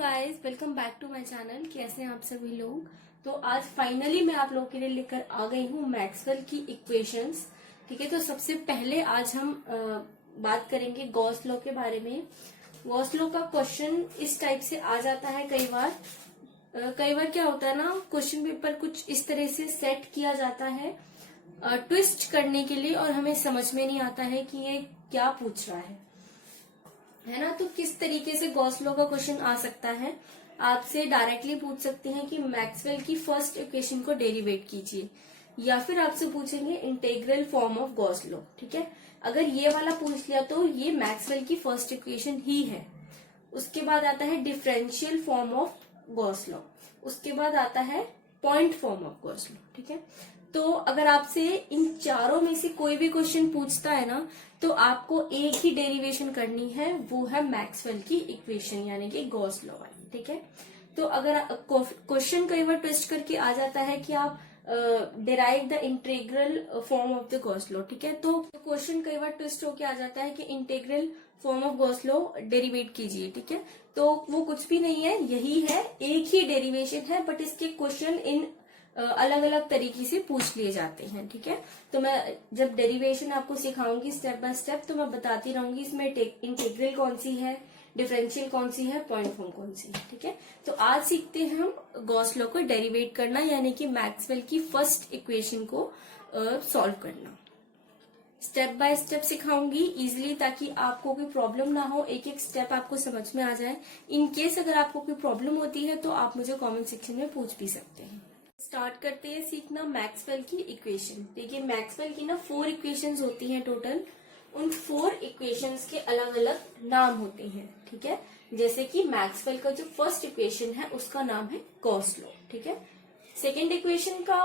Guys, welcome back to my channel. कैसे हैं आप सभी लोग। तो आज फाइनली मैं आप लोगों के लिए लेकर आ गई हूँ मैक्सवेल की इक्वेशंस। ठीक है, तो सबसे पहले आज हम बात करेंगे गॉस लॉ के बारे में। गॉस लॉ का क्वेश्चन इस टाइप से आ जाता है कई बार क्या होता है ना, क्वेश्चन पेपर कुछ इस तरह से सेट किया जाता है ट्विस्ट करने के लिए, और हमें समझ में नहीं आता है कि ये क्या पूछ रहा है ना। तो किस तरीके से गॉस लॉ का क्वेश्चन आ सकता है, आपसे डायरेक्टली पूछ सकते हैं कि मैक्सवेल की फर्स्ट इक्वेशन को डेरिवेट कीजिए, या फिर आपसे पूछेंगे integral form of Gauss law. ठीक है, अगर ये वाला पूछ लिया तो ये मैक्सवेल की फर्स्ट इक्वेशन ही है। उसके बाद आता है differential form of Gauss law, उसके बाद आता है point form of Gauss law. ठीक है, तो अगर आपसे इन चारों में से कोई भी क्वेश्चन पूछता है ना, तो आपको एक ही डेरिवेशन करनी है, वो है मैक्सवेल की इक्वेशन यानी कि गॉस लॉ वाली। ठीक है, तो अगर क्वेश्चन कई बार ट्विस्ट करके आ जाता है कि आप derive the integral form of the Gauss law. ठीक है, तो क्वेश्चन कई बार ट्विस्ट होके आ जाता है कि integral form of Gauss law derivative कीजिए। ठीक है, तो वो कुछ भी नहीं है, यही है, एक ही डेरिवेशन है, बट इसके क्वेश्चन इन अलग अलग तरीके से पूछ लिए जाते हैं। ठीक है, तो मैं जब डेरिवेशन आपको सिखाऊंगी स्टेप बाय स्टेप, तो मैं बताती रहूंगी इसमें इंटीग्रल कौन सी है, डिफरेंशियल कौन सी है, पॉइंट फॉर्म कौन सी है। ठीक है, तो आज सीखते हैं हम गॉस लॉ को डेरिवेट करना, यानी कि मैक्सवेल की फर्स्ट इक्वेशन को सॉल्व करना। स्टेप बाय स्टेप सिखाऊंगी इजिली, ताकि आपको कोई प्रॉब्लम ना हो, एक एक स्टेप आपको समझ में आ जाए। इन केस अगर आपको कोई प्रॉब्लम होती है तो आप मुझे कमेंट सेक्शन में पूछ भी सकते हैं। स्टार्ट करते हैं सीखना मैक्सवेल की इक्वेशन। देखिए, मैक्सवेल की ना 4 इक्वेशंस होती हैं टोटल। उन 4 इक्वेशंस के अलग अलग नाम होते हैं। ठीक है, जैसे कि मैक्सवेल का जो फर्स्ट इक्वेशन है उसका नाम है गॉस लॉ। ठीक है, सेकेंड इक्वेशन का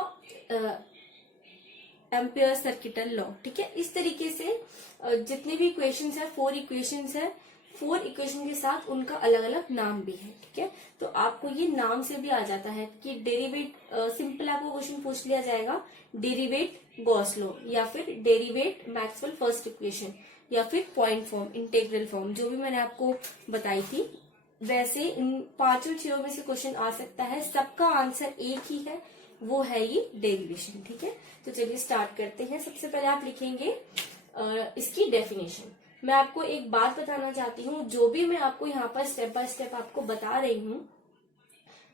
एम्पियर सर्किटल लॉ। ठीक है, इस तरीके से जितने भी इक्वेशंस है, 4 इक्वेशंस है, 4 इक्वेशन के साथ उनका अलग अलग नाम भी है। ठीक है, तो आपको ये नाम से भी आ जाता है कि डेरिवेट, सिंपल आपको क्वेश्चन पूछ लिया जाएगा, डेरिवेट गॉस लॉ, या फिर डेरिवेट मैक्सवेल फर्स्ट इक्वेशन, या फिर पॉइंट फॉर्म, इंटीग्रल फॉर्म, जो भी मैंने आपको बताई थी। वैसे इन 5 चीजों में से क्वेश्चन आ सकता है, सबका आंसर एक ही है, वो है ये डेरिवेशन। ठीक है, तो चलिए स्टार्ट करते हैं। सबसे पहले आप लिखेंगे इसकी डेफिनेशन। मैं आपको एक बात बताना चाहती हूँ, जो भी मैं आपको यहाँ पर स्टेप बाय स्टेप आपको बता रही हूँ,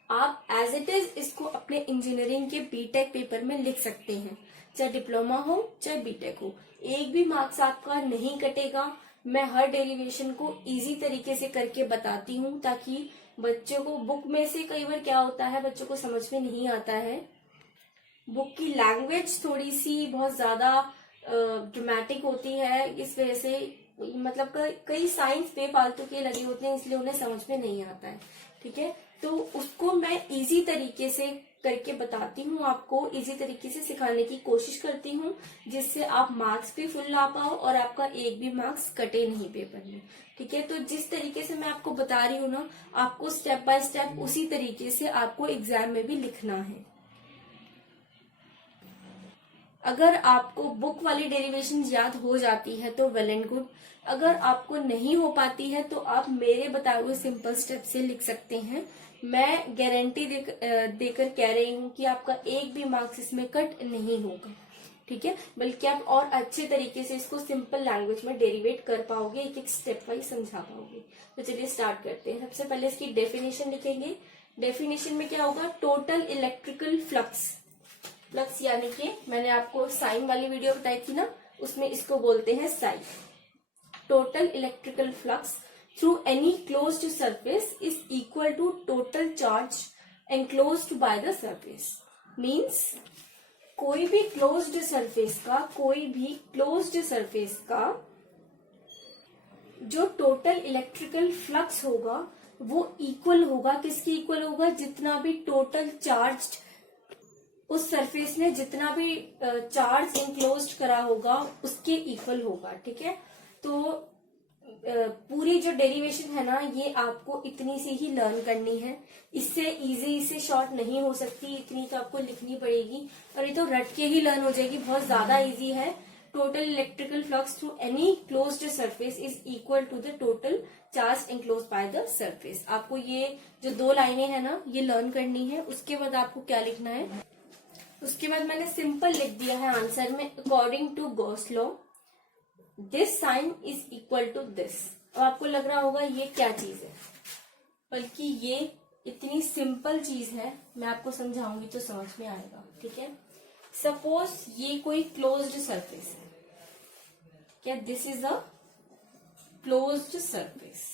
आप एज इट इज इसको अपने इंजीनियरिंग के बीटेक पेपर में लिख सकते हैं, चाहे डिप्लोमा हो चाहे बीटेक हो, एक भी मार्क्स आपका नहीं कटेगा। मैं हर डेरिवेशन को इजी तरीके से करके बताती हूँ, ताकि बच्चों को बुक में से, कई बार क्या होता है बच्चों को समझ में नहीं आता है, बुक की लैंग्वेज थोड़ी सी बहुत ज्यादा ड्रामेटिक होती है, इस वजह से मतलब कई साइंस बेफालतू के लगे होते हैं, इसलिए उन्हें समझ में नहीं आता है। ठीक है, तो उसको मैं इजी तरीके से करके बताती हूँ, आपको इजी तरीके से सिखाने की कोशिश करती हूँ, जिससे आप मार्क्स भी फुल ला पाओ और आपका एक भी मार्क्स कटे नहीं पेपर में। ठीक है, तो जिस तरीके से मैं आपको बता रही हूँ ना, आपको स्टेप बाय स्टेप उसी तरीके से आपको एग्जाम में भी लिखना है। अगर आपको बुक वाली डेरिवेशन याद हो जाती है तो वेल एंड गुड, अगर आपको नहीं हो पाती है तो आप मेरे बताए हुए सिंपल स्टेप से लिख सकते हैं। मैं गारंटी देकर कह रही हूँ कि आपका एक भी मार्क्स इसमें कट नहीं होगा। ठीक है, बल्कि आप और अच्छे तरीके से इसको सिंपल लैंग्वेज में डेरिवेट कर पाओगे, एक एक स्टेप वाइज समझा पाओगे। तो चलिए स्टार्ट करते हैं। सबसे पहले इसकी डेफिनेशन लिखेंगे। डेफिनेशन में क्या होगा, टोटल इलेक्ट्रिकल फ्लक्स, फ्लक्स यानी कि मैंने आपको साइन वाली वीडियो बताई थी ना, उसमें इसको बोलते हैं psi. Total electrical flux through any closed surface is equal to total charge enclosed by the surface. Means कोई भी क्लोज्ड सरफेस का जो टोटल इलेक्ट्रिकल फ्लक्स होगा वो इक्वल होगा, किसकी इक्वल होगा, जितना भी टोटल चार्ज उस सरफेस ने जितना भी चार्ज इनक्लोज्ड करा होगा उसके इक्वल होगा। ठीक है, तो पूरी जो डेरिवेशन है ना, ये आपको इतनी सी ही लर्न करनी है, इससे इजी, इससे शॉर्ट नहीं हो सकती, इतनी तो आपको लिखनी पड़ेगी, और ये तो रट के ही लर्न हो जाएगी, बहुत ज्यादा इजी है। total electrical flux through any closed surface is equal to the total charge enclosed by the surface। आपको ये जो दो लाइनें हैं ना ये लर्न करनी है। उसके बाद आपको क्या लिखना है, उसके बाद मैंने सिंपल लिख दिया है आंसर में, according to Gauss law this psi is equal to this. अब आपको लग रहा होगा ये क्या चीज है, बल्कि ये इतनी सिंपल चीज है, मैं आपको समझाऊंगी तो समझ में आएगा। ठीक है, सपोज ये कोई क्लोज्ड सरफेस है, क्या this is a closed surface.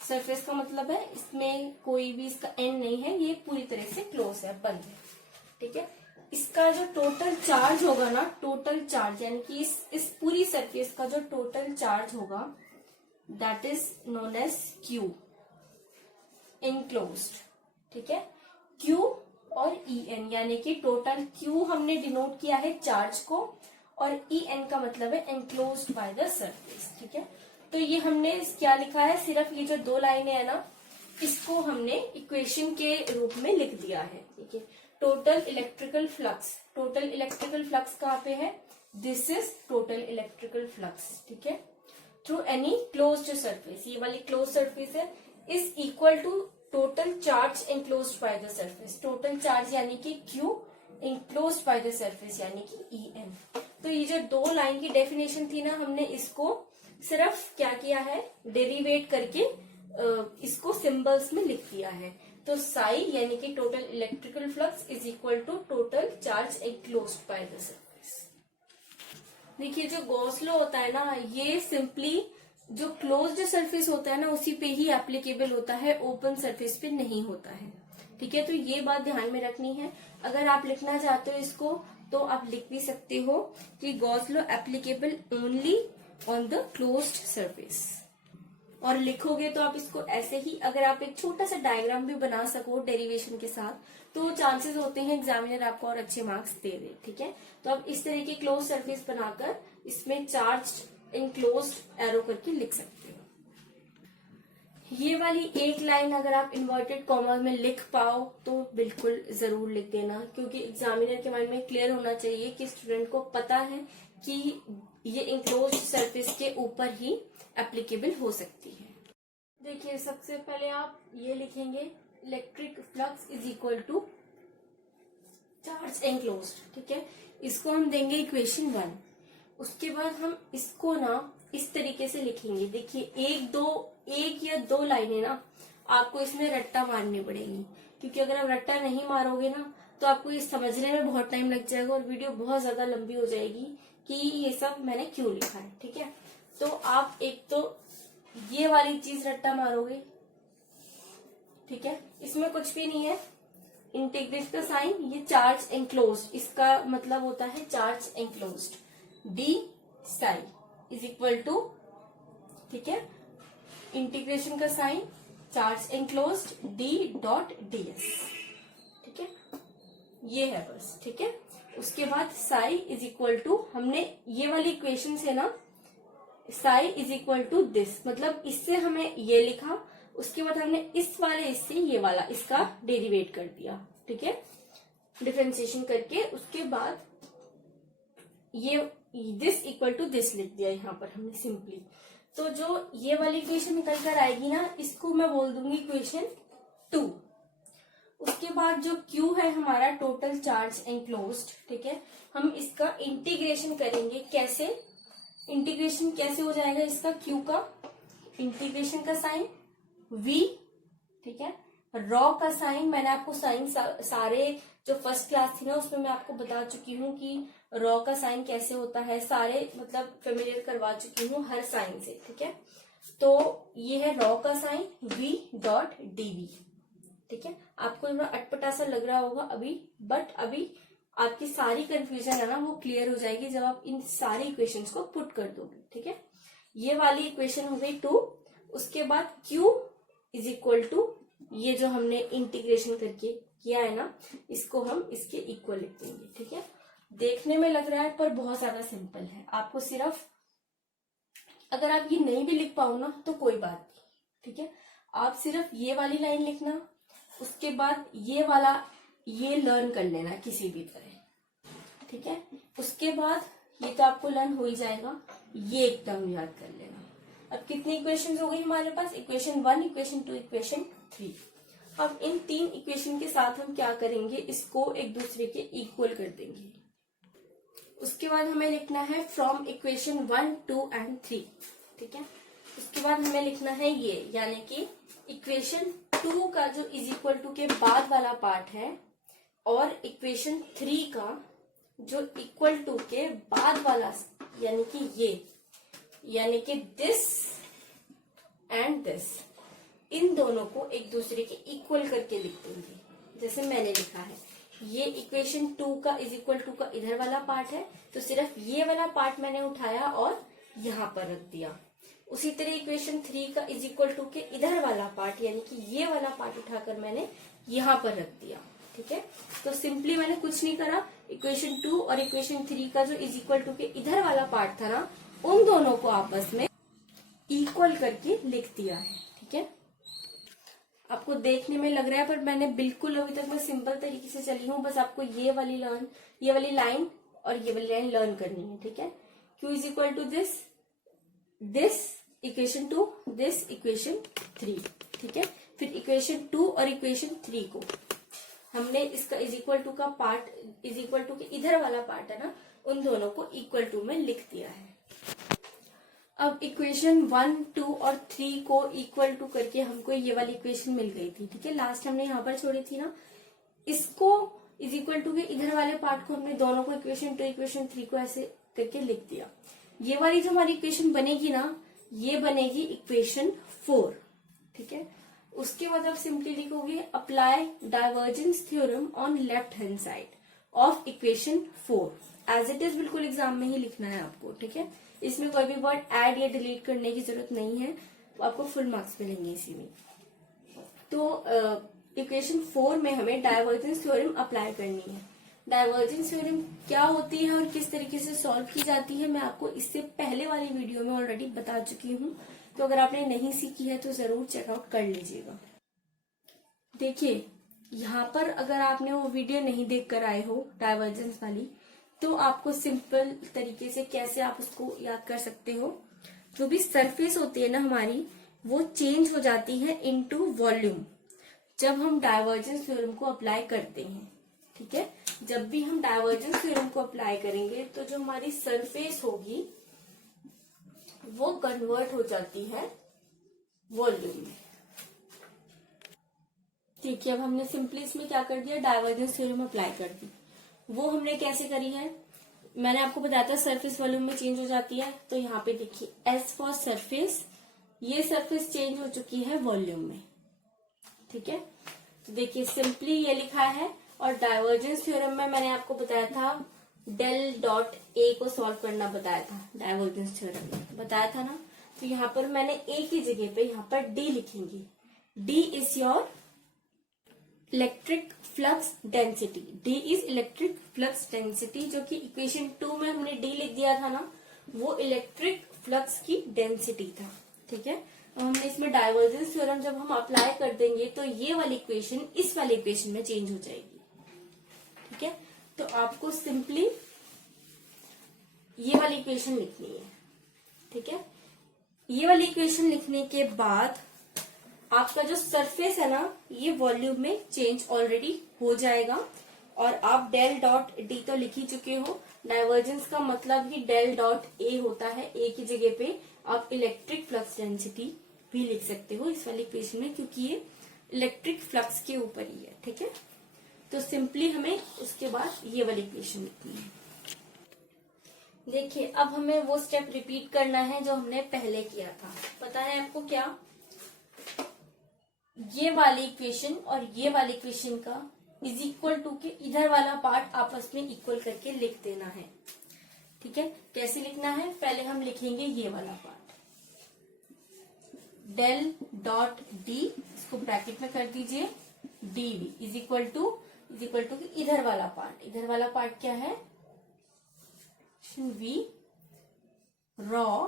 Surface का मतलब है इसमें कोई भी इसका एंड नहीं है, ये पूरी तरह से क्लोज है, बंद है। ठीक है, इसका जो टोटल चार्ज होगा ना, टोटल चार्ज यानी कि इस पूरी सरफेस का जो टोटल चार्ज होगा that is known as Q enclosed. ठीक है, क्यू और ई एन यानी कि टोटल क्यू हमने डिनोट किया है चार्ज को, और ई एन का मतलब है एनक्लोज्ड बाय द सरफेस। ठीक है, तो ये हमने क्या लिखा है, सिर्फ ये जो दो लाइनें है ना इसको हमने इक्वेशन के रूप में लिख दिया है। ठीक है, total electrical flux, total electrical flux कहाँ पे है, this is total electrical flux. ठीक है, थ्रू एनी क्लोज्ड सरफेस, ये वाली क्लोज सरफेस है, is equal to total charge enclosed by the surface. Total charge यानी कि Q, enclosed by the surface यानी कि ई एन। तो ये जो दो लाइन की डेफिनेशन थी ना, हमने इसको सिर्फ क्या किया है, डेरिवेट करके इसको सिंबल्स में लिख दिया है। तो साई यानी कि total electrical flux is equal to total charge enclosed by the surface. देखिए जो गॉस लॉ होता है ना, ये सिंपली जो क्लोज्ड सरफेस होता है ना उसी पे ही एप्लीकेबल होता है, ओपन सरफेस पे नहीं होता है। ठीक है, तो ये बात ध्यान में रखनी है। अगर आप लिखना चाहते हो इसको तो आप लिख भी सकते हो कि Gauss law applicable only on the closed surface, और लिखोगे तो आप इसको ऐसे ही, अगर आप एक छोटा सा डायग्राम भी बना सको डेरिवेशन के साथ, तो चांसेस होते हैं एग्जामिनर आपको और अच्छे मार्क्स दे दे। ठीक है, तो आप इस तरह की क्लोज सरफेस बनाकर इसमें चार्ज इनक्लोज्ड एरो करके लिख सकते हो। ये वाली एक लाइन अगर आप इन्वर्टेड कॉमा में लिख पाओ तो बिल्कुल जरूर लिख देना, क्योंकि एग्जामिनर के माइंड में क्लियर होना चाहिए कि स्टूडेंट को पता है कि ये इनक्लोज्ड सरफेस के ऊपर ही एप्लीकेबल हो सकती है। देखिए सबसे पहले आप ये लिखेंगे, electric flux is equal to charge enclosed. ठीक है, इसको हम देंगे इक्वेशन 1। उसके बाद हम इसको ना इस तरीके से लिखेंगे। देखिए एक या दो लाइनें ना आपको इसमें रट्टा मारनी पड़ेगी, क्योंकि अगर आप रट्टा नहीं मारोगे ना तो आपको ये समझने में बहुत टाइम लग जाएगा और वीडियो बहुत ज्यादा लंबी हो जाएगी कि ये सब मैंने क्यों लिखा है। ठीक है, तो आप एक तो ये वाली चीज रट्टा मारोगे। ठीक है, इसमें कुछ भी नहीं है, इंटीग्रेट का साइन, ये चार्ज एनक्लोज्ड, इसका मतलब होता है charge enclosed. D psi is equal to, ठीक है, इंटीग्रेशन का sign charge enclosed D dot D S. ठीक है, ये है बस। ठीक है, उसके बाद साई इज इक्वल टू, हमने ये वाली इक्वेशन से ना psi is equal to this, मतलब इससे हमें ये लिखा, उसके बाद हमने इस वाले इससे ये वाला इसका डेरिवेट कर दिया। ठीक है, डिफरेंशिएशन करके उसके बाद ये दिस इक्वल टू दिस लिख दिया यहाँ पर हमने सिंपली। तो जो ये वाली इक्वेशन निकल कर आएगी ना, इसको मैं बोल दूंगी इक्वेशन 2। उसके बाद जो Q है हमारा टोटल चार्ज एनक्लोज्ड। ठीक है, हम इसका इंटीग्रेशन करेंगे। कैसे इंटीग्रेशन कैसे हो जाएगा इसका, Q का इंटीग्रेशन का साइन V। ठीक है, रॉ का साइन, मैंने आपको साइन सारे जो फर्स्ट क्लास थी ना उसमें मैं आपको बता चुकी हूँ कि रॉ का साइन कैसे होता है, सारे मतलब फेमिलियर करवा चुकी हूँ हर साइन से। ठीक है, तो ये है रॉ का साइन V डॉट डीवी। ठीक है, आपको थोड़ा अटपटा सा लग रहा होगा अभी, बट अभी आपकी सारी कंफ्यूजन है ना वो क्लियर हो जाएगी जब आप इन सारी इक्वेशंस को पुट कर दोगे। ठीक है, ये वाली इक्वेशन हो गई 2। उसके बाद Q इज इक्वल टू, ये जो हमने इंटीग्रेशन करके किया है ना इसको हम इसके इक्वल लिख देंगे। ठीक है, देखने में लग रहा है पर बहुत ज्यादा सिंपल है। आपको सिर्फ, अगर आप ये नहीं भी लिख पाओ ना तो कोई बात नहीं। ठीक है, आप सिर्फ ये वाली लाइन लिखना, उसके बाद ये वाला ये लर्न कर लेना किसी भी तरह। ठीक है, उसके बाद ये तो आपको लर्न हो ही जाएगा, ये एक टर्म याद कर लेना। अब कितनी इक्वेशन हो गई हमारे पास, इक्वेशन 1, इक्वेशन 2, इक्वेशन 3। अब इन 3 इक्वेशन के साथ हम क्या करेंगे, इसको एक दूसरे के इक्वल कर देंगे। उसके बाद हमें लिखना है फ्रॉम इक्वेशन 1, 2 एंड 3, ठीक है। उसके बाद हमें लिखना है ये, यानी कि इक्वेशन 2 का जो इज इक्वल टू के बाद वाला पार्ट है और इक्वेशन 3 का जो इक्वल टू के बाद वाला, यानी कि ये, यानी कि दिस एंड दिस, इन दोनों को एक दूसरे के इक्वल करके लिख देंगे। जैसे मैंने लिखा है, ये इक्वेशन 2 का इज इक्वल टू का इधर वाला पार्ट है, तो सिर्फ ये वाला पार्ट मैंने उठाया और यहाँ पर रख दिया। उसी तरह इक्वेशन 3 का इज इक्वल टू के इधर वाला पार्ट, यानी कि ये वाला पार्ट उठाकर मैंने यहाँ पर रख दिया, ठीक है। तो सिंपली मैंने कुछ नहीं करा, इक्वेशन 2 और इक्वेशन 3 का जो इज इक्वल टू के इधर वाला पार्ट था ना, उन दोनों को आपस में इक्वल करके लिख दिया है, ठीक है। आपको देखने में लग रहा है, पर मैंने बिल्कुल अभी तक मैं सिंपल तरीके से चली हूँ। बस आपको ये वाली लाइन और ये वाली लाइन लर्न करनी है, ठीक है। Q is equal to this equation 2, this equation 3, ठीक है। फिर इक्वेशन 2 और इक्वेशन 3 को हमने इसका इज इक्वल टू का पार्ट, इज इक्वल टू के इधर वाला पार्ट है ना, उन दोनों को इक्वल टू में लिख दिया है। अब इक्वेशन 1, 2 और 3 को इक्वल टू करके हमको ये वाली इक्वेशन मिल गई थी, ठीक है। लास्ट हमने यहाँ पर छोड़ी थी ना, इसको इज इक्वल टू के इधर वाले पार्ट को हमने दोनों को इक्वेशन 2, इक्वेशन 3 को ऐसे करके लिख दिया। ये वाली जो हमारी इक्वेशन बनेगी ना, ये बनेगी इक्वेशन 4, ठीक है। उसके बाद आप सिंपली लिखोगे apply divergence theorem on left hand side of equation 4, as it is, बिल्कुल एग्जाम में ही लिखना है आपको, ठीक है। इसमें कोई भी वर्ड ऐड या डिलीट करने की जरूरत नहीं है, आपको फुल मार्क्स मिलेंगे इसी में। तो इक्वेशन 4 में हमें डाइवर्जेंस थ्योरम अप्लाई करनी है। डाइवर्जेंस थ्योरम क्या होती है और किस तरीके से सॉल्व की जाती है, मैं आपको इससे पहले वाली वीडियो में ऑलरेडी बता चुकी हूँ, तो अगर आपने नहीं सीखी है तो जरूर चेकआउट कर लीजिएगा। देखिए यहाँ पर अगर आपने वो वीडियो नहीं देख कर आए हो डाइवर्जेंस वाली, तो आपको सिंपल तरीके से कैसे आप उसको याद कर सकते हो, जो भी सरफेस होती है ना हमारी, वो चेंज हो जाती है इनटू वॉल्यूम जब हम डाइवर्जेंस थ्योरम को अप्लाई करते हैं, ठीक है। जब भी हम डाइवर्जेंस थ्योरम को अप्लाई करेंगे तो जो हमारी सरफेस होगी वो कन्वर्ट हो जाती है वॉल्यूम में, ठीक है। अब हमने सिंपली इसमें क्या कर दिया, डाइवर्जेंस थ्योरम अप्लाई कर दी। वो हमने कैसे करी है, मैंने आपको बताया था सरफेस वॉल्यूम में चेंज हो जाती है, तो यहाँ पे देखिए एस फॉर सरफेस, ये सरफेस चेंज हो चुकी है वॉल्यूम में, ठीक है। तो देखिए सिंपली ये लिखा है, और डाइवर्जेंस थ्योरम में मैंने आपको बताया था डेल डॉट ए को सॉल्व करना बताया था, डाइवर्जेंस थ्योरम में बताया था ना। तो यहाँ पर मैंने ए की जगह पे यहाँ पर डी लिखेंगे, D is your electric flux density, D is electric flux density, जो कि इक्वेशन 2 में हमने डी लिख दिया था ना, वो इलेक्ट्रिक फ्लक्स की डेंसिटी था, ठीक है। अब हमने इसमें डाइवर्जेंस थ्योरम जब हम अप्लाई कर देंगे तो ये वाली इक्वेशन इस वाली इक्वेशन में चेंज हो जाएगी, ठीक है। तो आपको सिंपली ये वाली इक्वेशन लिखनी है, ठीक है। ये वाली इक्वेशन लिखने के बाद आपका जो सरफेस है ना, ये वॉल्यूम में चेंज ऑलरेडी हो जाएगा, और आप डेल डॉट डी तो लिख ही चुके हो। डाइवर्जेंस का मतलब ही डेल डॉट ए होता है, ए की जगह पे आप इलेक्ट्रिक फ्लक्स डेंसिटी भी लिख सकते हो इस वाली इक्वेशन में, क्योंकि ये इलेक्ट्रिक फ्लक्स के ऊपर ही है, ठीक है। तो सिंपली हमें उसके बाद ये वाली इक्वेशन लिखनी है। देखिए अब हमें वो स्टेप रिपीट करना है जो हमने पहले किया था। पता है आपको क्या, ये वाली इक्वेशन और ये वाली इक्वेशन का इज इक्वल टू के इधर वाला पार्ट आपस में इक्वल करके लिख देना है, ठीक है। कैसे लिखना है, पहले हम लिखेंगे ये वाला पार्ट, डेल डॉट डी, इसको ब्रैकेट में कर दीजिए, D V is equal to के इधर वाला पार्ट, इधर वाला पार्ट क्या है, V rho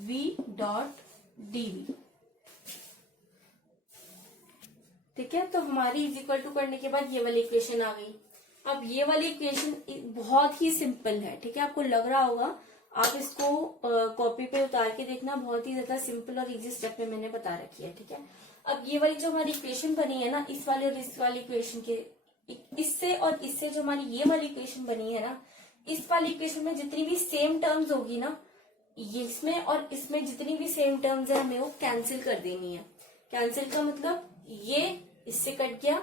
V dot D V, ठीक है। तो हमारी इज इक्वल टू करने के बाद ये वाली इक्वेशन आ गई। अब ये वाली इक्वेशन बहुत ही सिंपल है, ठीक है, आपको लग रहा होगा, आप इसको कॉपी पे उतार के देखना, बहुत ही ज्यादा सिंपल और इजी स्टेप में मैंने बता रखी है, ठीक है। अब ये वाली जो हमारी इक्वेशन बनी है ना, इस वाले और इस वाली इक्वेशन के, इससे और इससे जो हमारी ये वाली इक्वेशन बनी है ना, इस वाली इक्वेशन में जितनी भी सेम टर्म्स होगी ना, ये इसमें और इसमें जितनी भी सेम टर्म्स है हमें वो कैंसिल कर देनी है। कैंसिल का मतलब ये इससे कट गया,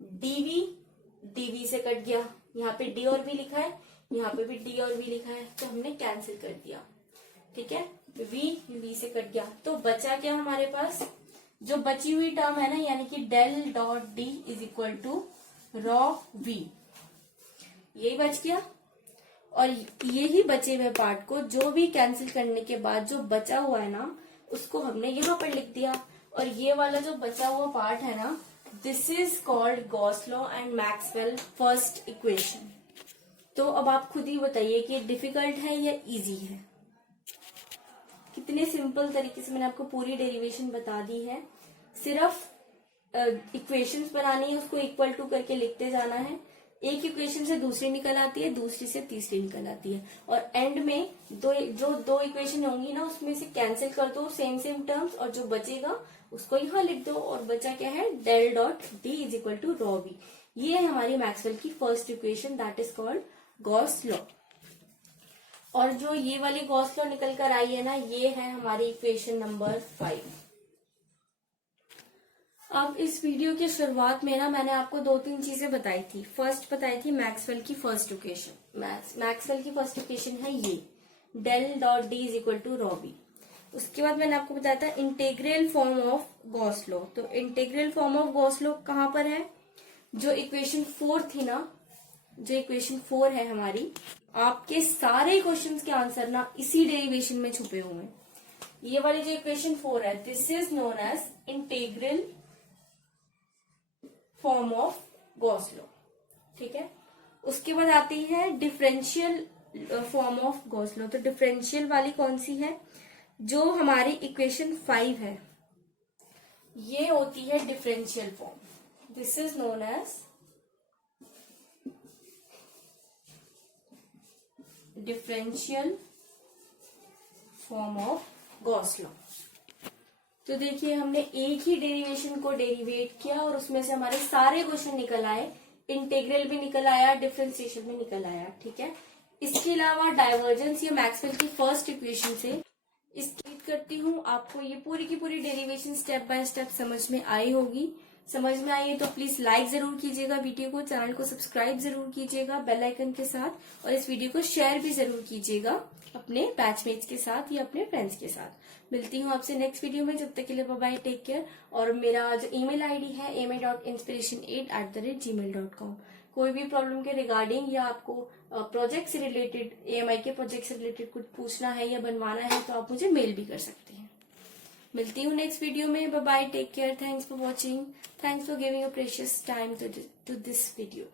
डीवी डीवी से कट गया, यहाँ पे डी और बी लिखा है, यहाँ पे भी डी और बी लिखा है, तो हमने कैंसिल कर दिया, ठीक है। वी से कट गया, तो बचा क्या हमारे पास, जो बची हुई टर्म है ना, यानी कि del dot D is equal to rho V, यही बच गया। और यही बचे हुए पार्ट को जो भी कैंसिल करने के बाद जो बचा हुआ है ना, उसको हमने यहाँ पर लिख दिया। और ये वाला जो बचा हुआ पार्ट है ना, this is called Gauss law and Maxwell first equation. तो अब आप खुद ही बताइए कि डिफिकल्ट है या इजी है। कितने सिंपल तरीके से मैंने आपको पूरी डेरिवेशन बता दी है, सिर्फ इक्वेशंस बनानी है, उसको इक्वल टू करके लिखते जाना है। एक इक्वेशन से दूसरी निकल आती है, दूसरी से तीसरी निकल आती है, और एंड में दो इक्वेशन होंगी ना, उसमें से कैंसिल कर दो सेम टर्म्स, और जो बचेगा उसको यहाँ लिख दो, और बचा क्या है, del dot D is equal to rho V. ये है हमारी मैक्सवेल की first equation, that is called Gauss law. और जो ये वाली गॉस लॉ निकल कर आई है ना, ये है हमारी इक्वेशन नंबर 5। अब इस वीडियो की शुरुआत में ना मैंने आपको 2-3 चीजें बताई थी। फर्स्ट बताई थी मैक्सवेल की फर्स्ट इक्वेशन। मैक्सवेल की फर्स्ट इक्वेशन है ये, del dot D is equal to rho v. उसके बाद मैंने आपको बताया था integral form of Gauss law. तो integral form of Gauss law कहाँ पर है, जो इक्वेशन 4 थी ना, जो इक्वेशन 4 है हमारी, आपके सारे क्वेश्चंस के आंसर ना इसी डेरिवेशन में छुपे हुए हैं। ये वाली जो इक्वेशन 4 है, this is known as integral form of Gauss law, ठीक है। उसके बाद आती है differential form of Gauss law. तो डिफरेंशियल वाली कौन सी है, जो हमारी इक्वेशन 5 है, ये होती है differential form. This is known as differential form of Gauss law. तो देखिए हमने एक ही डेरिवेशन को डेरिवेट किया और उसमें से हमारे सारे क्वेश्चन निकल आए, इंटीग्रल भी निकल आया, डिफरेंशिएशन भी निकल आया, ठीक है। इसके अलावा डाइवर्जेंस या मैक्सवेल की फर्स्ट इक्वेशन से उम्मीद करती हूँ आपको ये पूरी की पूरी डेरिवेशन स्टेप बाय स्टेप समझ में आई होगी। समझ में आई है तो प्लीज लाइक जरूर कीजिएगा वीडियो को, चैनल को सब्सक्राइब जरूर कीजिएगा बेल आइकन के साथ, और इस वीडियो को शेयर भी जरूर कीजिएगा अपने बैचमेट्स के साथ या अपने फ्रेंड्स के साथ। मिलती हूँ आपसे नेक्स्ट वीडियो में, जब तक के लिए बाय बाय, टेक केयर। और मेरा जो ईमेल आईडी है ama.inspiration8@gmail.com। कोई भी प्रॉब्लम के रिगार्डिंग या आपको प्रोजेक्ट से रिलेटेड, AMI के प्रोजेक्ट से रिलेटेड कुछ पूछना है या बनवाना है तो आप मुझे मेल भी कर सकते हैं। मिलती हूँ नेक्स्ट वीडियो में, bye bye, take care, thanks for watching, thanks for giving a precious time to this video.